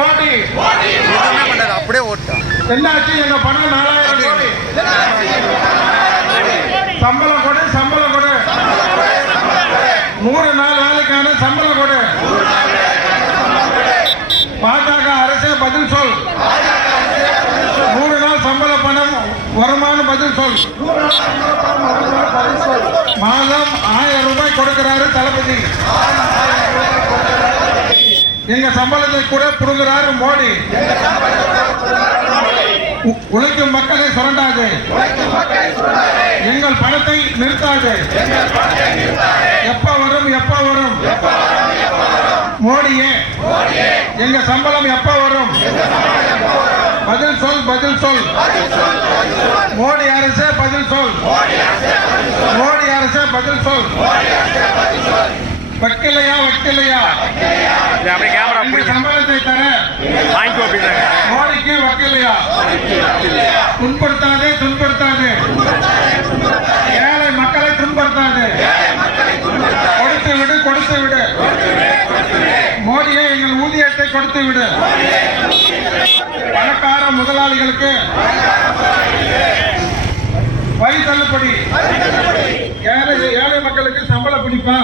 மோடி அப்படியே ஓட்டோம். என்னாச்சு? எங்க பணம் 4000 கோடி. சம்பளம் கொடு, சம்பளம் கொடு. 100 நாள் வேலைக்கான சம்பளம் கொடு. பாஜக அரசே பதில் சொல். 100 நாள் சம்பள பணம் வருமானம் பதில் சொல். மாதம் 1000 ரூபாய் கொடுக்கிறாரு தளபதி. எங்க சம்பளத்தை கூட புடுங்குறாரு மோடி. உழைக்கும் மக்களை சுரண்டாது. எங்கள் பணத்தை நிறுத்தாது. எப்ப வரும் எப்ப வரும் மோடியே? எங்க சம்பளம் எப்ப வரும்? பதில் சொல், பதில் சொல். மோடி அரசே பதில் சொல். மோடி அரசே பதில் சொல். வைக்கலையா வைக்கலையா? சம்பளத்தை தர மோடிக்கு வைக்கலையா? துன்படுத்தாதே துன்படுத்தாதே. ஏழை மக்களை துன்படுத்தாதே. கொடுத்து விடு கொடுத்து விடு. மோடியை எங்கள் ஊதியத்தை கொடுத்து விடு. பணக்கார முதலாளிகளுக்கு வரி தள்ளுபடி. ஏழை மக்களுக்கு சம்பளம் பிடிப்பா.